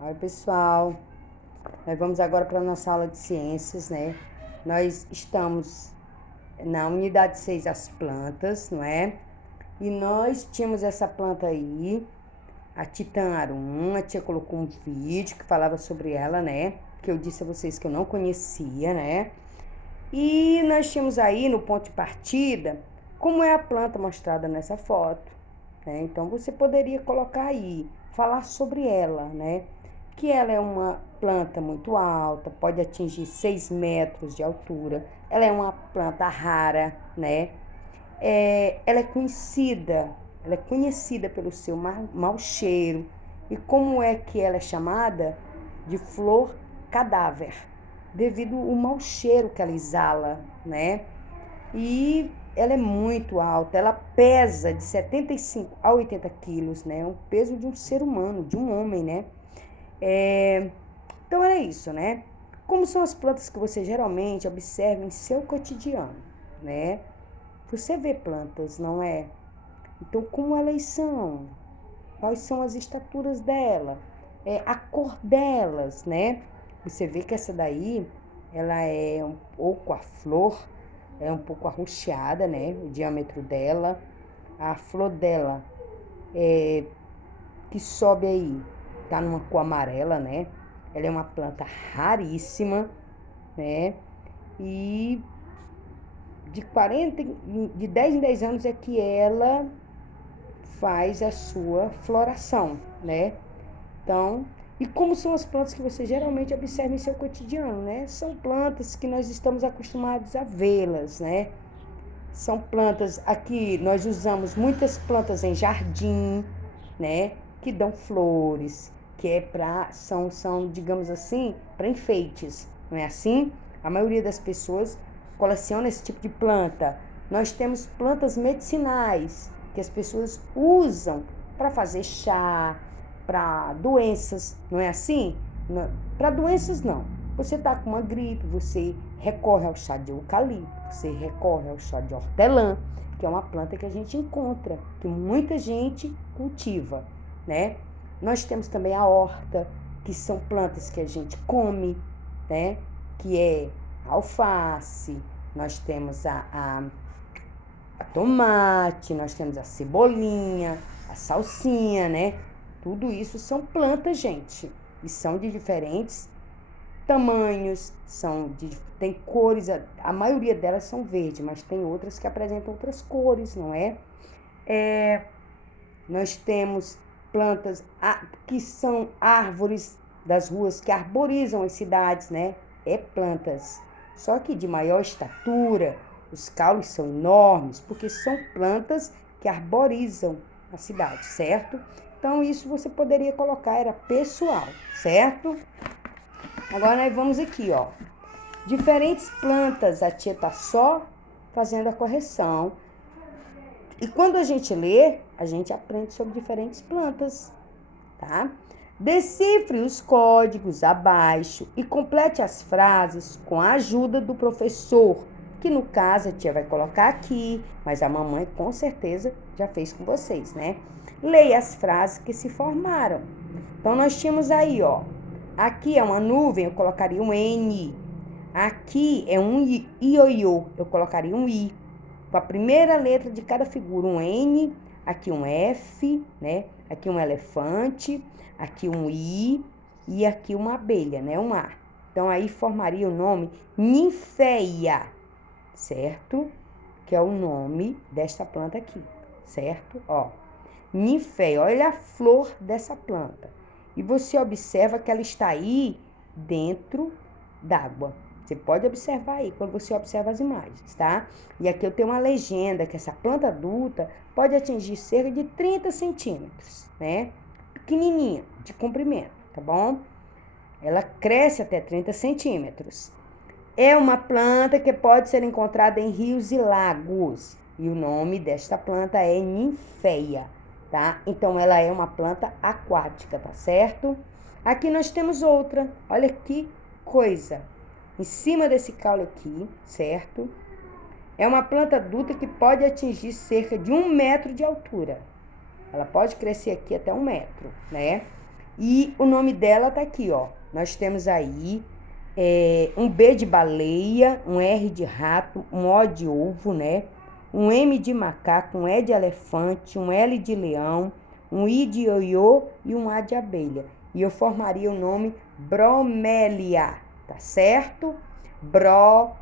Oi, pessoal. Nós vamos agora para a nossa aula de ciências, né? Nós estamos na unidade 6, as plantas, não é? E nós tínhamos essa planta aí, a Titã Arum. A tia colocou um vídeo que falava sobre ela, né? Que eu disse a vocês que eu não conhecia, né? E nós tínhamos aí no ponto de partida como é a planta mostrada nessa foto, né? Então você poderia colocar aí, falar sobre ela, né? Que ela é uma planta muito alta, pode atingir 6 metros de altura. Ela é uma planta rara, né? Ela é conhecida pelo seu mau cheiro. E como é que ela é chamada? De flor cadáver, devido ao mau cheiro que ela exala, né? E ela é muito alta, ela pesa de 75 a 80 quilos, né? O peso de um ser humano, de um homem, né? Então é isso, né? Como são as plantas que você geralmente observa em seu cotidiano, né? Você vê plantas, não é? Então, como elas são? Quais são as estaturas dela? A cor delas, né? Você vê que essa daí, ela é um pouco a flor, é um pouco arroxeada, né? O diâmetro dela. A flor dela, que sobe aí, tá numa cor amarela, né? Ela é uma planta raríssima, né? E de 10 em 10 anos é que ela faz a sua floração, né? Então, e como são as plantas que você geralmente observa em seu cotidiano, né? São plantas que nós estamos acostumados a vê-las, né? São plantas, aqui nós usamos muitas plantas em jardim, né? Que dão flores, que são, digamos assim, para enfeites, não é assim? A maioria das pessoas coleciona esse tipo de planta. Nós temos plantas medicinais que as pessoas usam para fazer chá, para doenças, não é assim? Para doenças não. Você está com uma gripe, você recorre ao chá de eucalipto, você recorre ao chá de hortelã, que é uma planta que a gente encontra, que muita gente cultiva, né? Nós temos também a horta, que são plantas que a gente come, né? Que é a alface, nós temos a tomate, nós temos a cebolinha, a salsinha, né? Tudo isso são plantas, gente, e são de diferentes tamanhos, tem cores, a maioria delas são verde, mas tem outras que apresentam outras cores, não é? Nós temos plantas que são árvores das ruas que arborizam as cidades, né? Plantas. Só que de maior estatura, os caules são enormes, porque são plantas que arborizam a cidade, certo? Então, isso você poderia colocar, era pessoal, certo? Agora nós vamos aqui, ó. Diferentes plantas, a tia tá só fazendo a correção. E quando a gente lê, a gente aprende sobre diferentes plantas, tá? Decifre os códigos abaixo e complete as frases com a ajuda do professor, que no caso a tia vai colocar aqui, mas a mamãe com certeza já fez com vocês, né? Leia as frases que se formaram. Então nós tínhamos aí, ó. Aqui é uma nuvem, eu colocaria um N. Aqui é um ioiô, eu colocaria um I. Com a primeira letra de cada figura, um N, aqui um F, né? Aqui um elefante, aqui um I e aqui uma abelha, né? Um A. Então, aí formaria o nome ninféia, certo? Que é o nome desta planta aqui, certo? Ó, ninféia, olha a flor dessa planta. E você observa que ela está aí dentro d'água. Você pode observar aí, quando você observa as imagens, tá? E aqui eu tenho uma legenda que essa planta adulta pode atingir cerca de 30 centímetros, né? Pequenininha, de comprimento, tá bom? Ela cresce até 30 centímetros. É uma planta que pode ser encontrada em rios e lagos. E o nome desta planta é ninféia, tá? Então, ela é uma planta aquática, tá certo? Aqui nós temos outra. Olha que coisa. Em cima desse caule aqui, certo? É uma planta adulta que pode atingir cerca de 1 metro de altura. Ela pode crescer aqui até 1 metro, né? E o nome dela tá aqui, ó. Nós temos aí um B de baleia, um R de rato, um O de ovo, né? Um M de macaco, um E de elefante, um L de leão, um I de ioiô e um A de abelha. E eu formaria o nome bromélia, tá certo? Bromélia,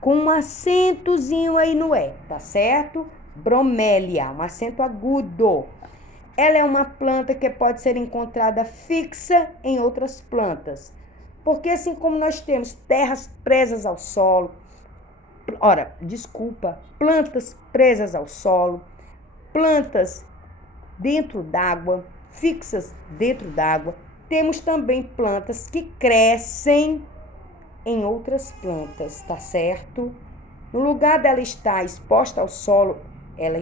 com um acentozinho aí no E, tá certo? Bromélia, um acento agudo. Ela é uma planta que pode ser encontrada fixa em outras plantas. Porque assim como nós temos terras presas ao solo, plantas presas ao solo, plantas dentro d'água, fixas dentro d'água, temos também plantas que crescem em outras plantas, tá certo? No lugar dela estar exposta ao solo, ela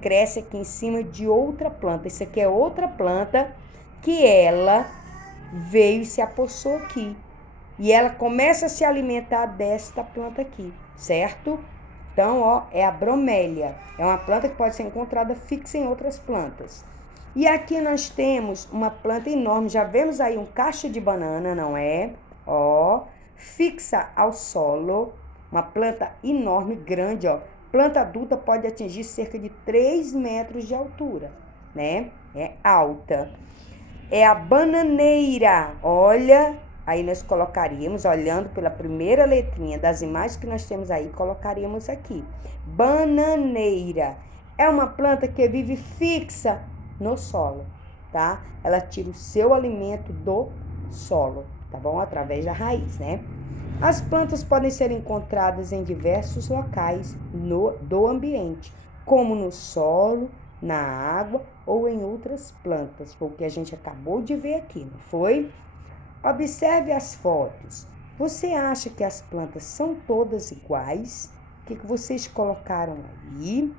cresce aqui em cima de outra planta. Isso aqui é outra planta que ela veio e se apossou aqui. E ela começa a se alimentar desta planta aqui, certo? Então, ó, é a bromélia. É uma planta que pode ser encontrada fixa em outras plantas. E aqui nós temos uma planta enorme. Já vemos aí um cacho de banana, não é? Ó, fixa ao solo. Uma planta enorme, grande, ó. Planta adulta pode atingir cerca de 3 metros de altura, né? É alta. É a bananeira. Olha, aí nós colocaríamos, olhando pela primeira letrinha das imagens que nós temos aí, colocaríamos aqui. Bananeira. É uma planta que vive fixa no solo, tá? Ela tira o seu alimento do solo, tá bom? Através da raiz, né? As plantas podem ser encontradas em diversos locais do ambiente, como no solo, na água ou em outras plantas. Foi o que a gente acabou de ver aqui, não foi? Observe as fotos. Você acha que as plantas são todas iguais? O que vocês colocaram aí?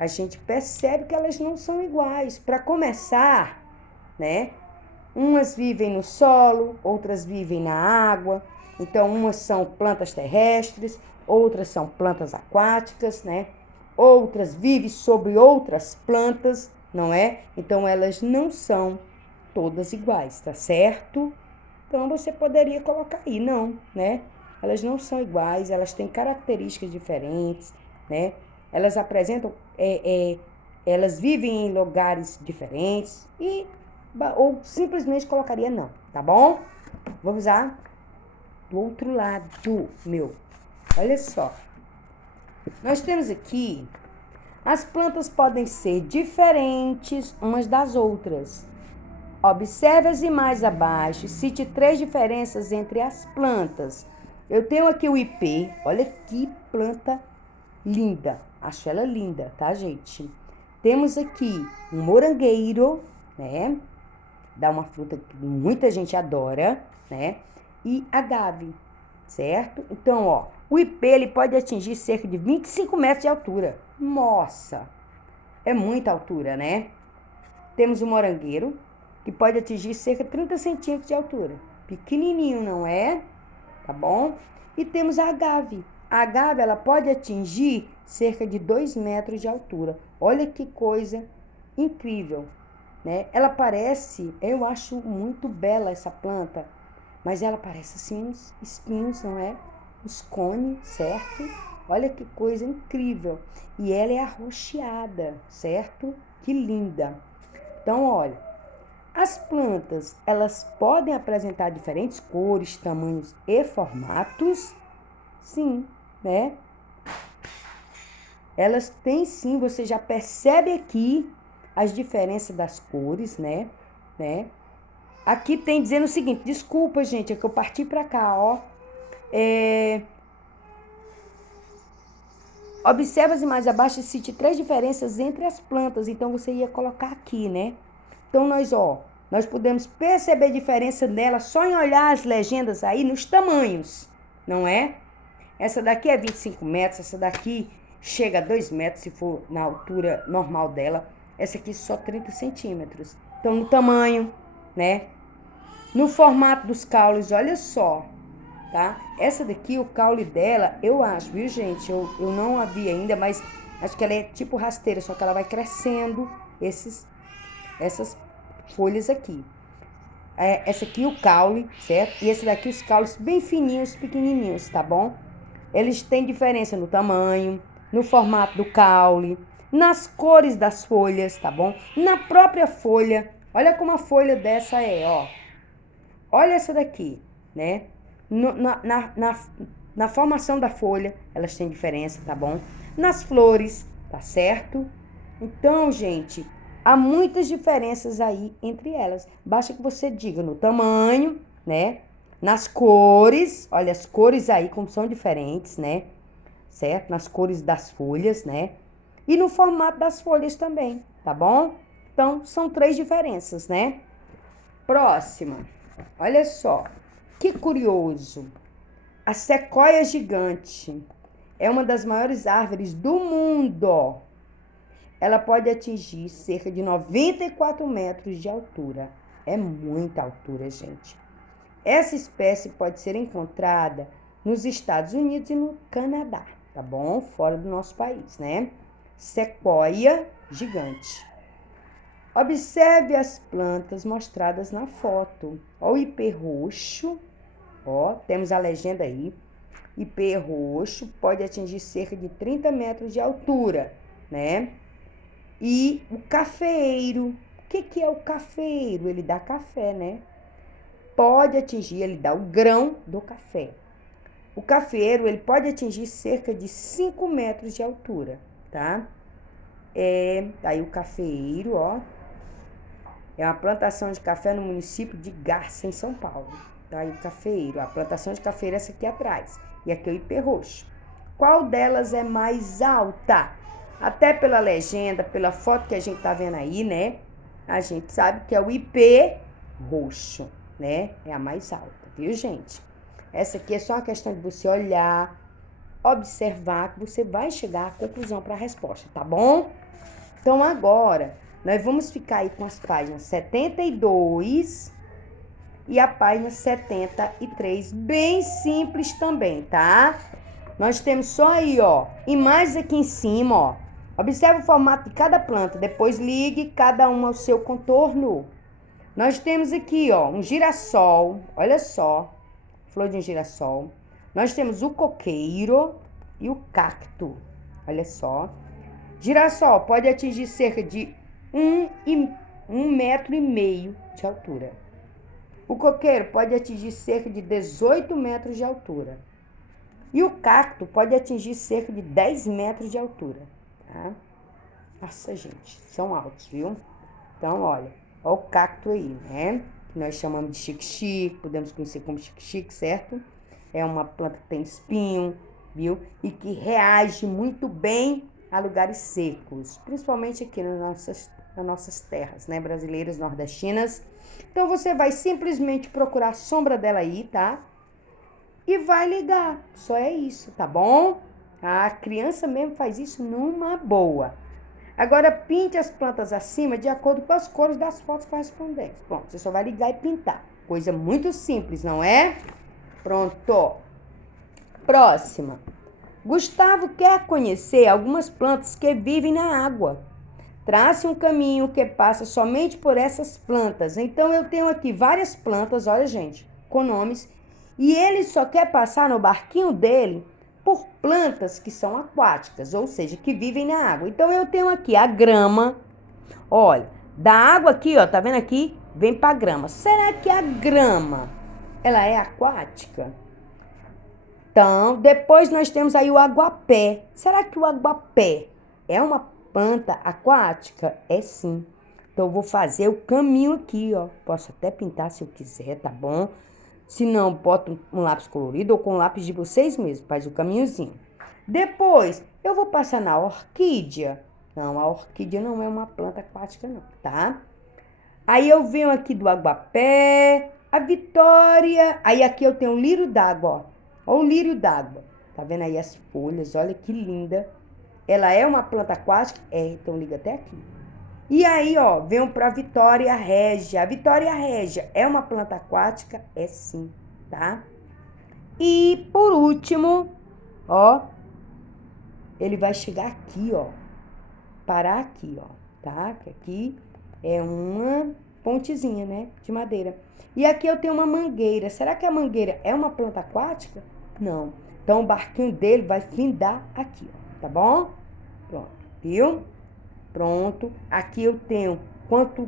A gente percebe que elas não são iguais. Para começar, né? Umas vivem no solo, outras vivem na água. Então, umas são plantas terrestres, outras são plantas aquáticas, né? Outras vivem sobre outras plantas, não é? Então, elas não são todas iguais, tá certo? Então, você poderia colocar aí, não, né? Elas não são iguais, elas têm características diferentes, né? Elas apresentam, elas vivem em lugares diferentes ou simplesmente colocaria não, tá bom? Vamos lá do outro lado, meu. Olha só. Nós temos aqui, as plantas podem ser diferentes umas das outras. Observe as imagens abaixo e cite 3 diferenças entre as plantas. Eu tenho aqui o ipê, olha que planta linda. Acho ela linda, tá, gente? Temos aqui um morangueiro, né? Dá uma fruta que muita gente adora, né? E agave, certo? Então, ó, o ipê ele pode atingir cerca de 25 metros de altura. Nossa, é muita altura, né? Temos o morangueiro, que pode atingir cerca de 30 centímetros de altura. Pequenininho, não é? Tá bom? E temos a agave. A agave, ela pode atingir cerca de 2 metros de altura. Olha que coisa incrível, né? Ela parece, eu acho muito bela essa planta, mas ela parece assim uns espinhos, não é? Os cones, certo? Olha que coisa incrível. E ela é arroxeada, certo? Que linda. Então, olha, as plantas, elas podem apresentar diferentes cores, tamanhos e formatos? Sim, né? Elas têm sim, você já percebe aqui as diferenças das cores, né? Aqui tem dizendo o seguinte, desculpa, gente, é que eu parti para cá, ó. Observa as imagens abaixo e cite 3 diferenças entre as plantas. Então, você ia colocar aqui, né? Então, nós podemos perceber a diferença dela só em olhar as legendas aí nos tamanhos, não é? Essa daqui é 25 metros, essa daqui chega a 2 metros, se for na altura normal dela. Essa aqui só 30 centímetros. Então, no tamanho, né? No formato dos caules, olha só, tá? Essa daqui, o caule dela, eu acho, viu, gente? Eu não a vi ainda, mas acho que ela é tipo rasteira, só que ela vai crescendo esses essas folhas aqui. Essa aqui o caule, certo? E esse daqui os caules bem fininhos, pequenininhos, tá bom? Eles têm diferença no tamanho, no formato do caule, nas cores das folhas, tá bom? Na própria folha. Olha como a folha dessa é, ó. Olha essa daqui, né? Na formação da folha, elas têm diferença, tá bom? Nas flores, tá certo? Então, gente, há muitas diferenças aí entre elas. Basta que você diga no tamanho, né? Nas cores, olha as cores aí como são diferentes, né? Certo? Nas cores das folhas, né? E no formato das folhas também, tá bom? Então, são 3 diferenças, né? Próxima. Olha só, que curioso. A sequoia gigante é uma das maiores árvores do mundo. Ela pode atingir cerca de 94 metros de altura. É muita altura, gente. Essa espécie pode ser encontrada nos Estados Unidos e no Canadá, tá bom? Fora do nosso país, né? Sequoia gigante. Observe as plantas mostradas na foto. Ó, o ipê roxo, ó, temos a legenda aí. Ipê roxo pode atingir cerca de 30 metros de altura, né? E o cafeiro. O que é o cafeiro? Ele dá café, né? Pode atingir, ele dá o grão do café. O cafeiro, ele pode atingir cerca de 5 metros de altura, tá? Aí o cafeiro, ó. É uma plantação de café no município de Garça, em São Paulo. Tá aí o cafeiro. A plantação de cafeiro é essa aqui atrás. E aqui é o ipê roxo. Qual delas é mais alta? Até pela legenda, pela foto que a gente tá vendo aí, né? A gente sabe que é o ipê roxo, né? É a mais alta, viu, gente? Essa aqui é só uma questão de você olhar, observar, que você vai chegar à conclusão para a resposta, tá bom? Então, agora, nós vamos ficar aí com as páginas 72 e a página 73, bem simples também, tá? Nós temos só aí, ó, e mais aqui em cima, ó. Observe o formato de cada planta, depois ligue cada uma ao seu contorno. Nós temos aqui, ó, um girassol, olha só, flor de um girassol. Nós temos o coqueiro e o cacto, olha só. Girassol pode atingir cerca de 1,5 metro de altura. O coqueiro pode atingir cerca de 18 metros de altura. E o cacto pode atingir cerca de 10 metros de altura. Tá? Nossa, gente, são altos, viu? Então, olha o cacto aí, né? Que nós chamamos de xique-xique, podemos conhecer como xique-xique, certo? É uma planta que tem espinho, viu? E que reage muito bem a lugares secos, principalmente aqui nas nossas terras, né? Brasileiras, nordestinas. Então, você vai simplesmente procurar a sombra dela aí, tá? E vai ligar. Só é isso, tá bom? A criança mesmo faz isso numa boa. Agora, pinte as plantas acima de acordo com as cores das fotos correspondentes. Pronto, você só vai ligar e pintar. Coisa muito simples, não é? Pronto. Próxima. Gustavo quer conhecer algumas plantas que vivem na água. Trace um caminho que passa somente por essas plantas. Então, eu tenho aqui várias plantas, olha, gente, com nomes. E ele só quer passar no barquinho dele por plantas que são aquáticas, ou seja, que vivem na água. Então, eu tenho aqui a grama. Olha, da água aqui, ó, tá vendo aqui? Vem pra grama. Será que a grama, ela é aquática? Então, depois nós temos aí o aguapé. Será que o aguapé é uma planta aquática? É sim. Então, eu vou fazer o caminho aqui, ó. Posso até pintar se eu quiser, tá bom? Se não, boto um lápis colorido ou com lápis de vocês mesmos. Faz o caminhozinho. Depois, eu vou passar na orquídea. Não, a orquídea não é uma planta aquática, não, tá? Aí eu venho aqui do aguapé, a vitória. Aí aqui eu tenho o lírio d'água, ó. Ó o lírio d'água. Tá vendo aí as folhas? Olha que linda. Ela é uma planta aquática? É, então liga até aqui. E aí, ó, venho pra Vitória Régia. A Vitória Régia é uma planta aquática? É sim, tá? E por último, ó, ele vai chegar aqui, ó. Parar aqui, ó, tá? Aqui É uma pontezinha, né, de madeira. E aqui eu tenho uma mangueira. Será que a mangueira é uma planta aquática? Não. Então o barquinho dele vai findar aqui, ó, tá bom? Pronto, viu? Pronto. Aqui eu tenho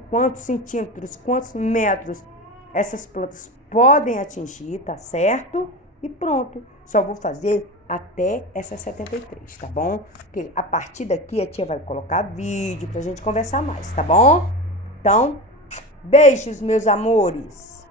quantos centímetros, quantos metros essas plantas podem atingir, tá certo? E pronto. Só vou fazer até essa 73, tá bom? Porque a partir daqui a tia vai colocar vídeo pra gente conversar mais, tá bom? Então, beijos, meus amores!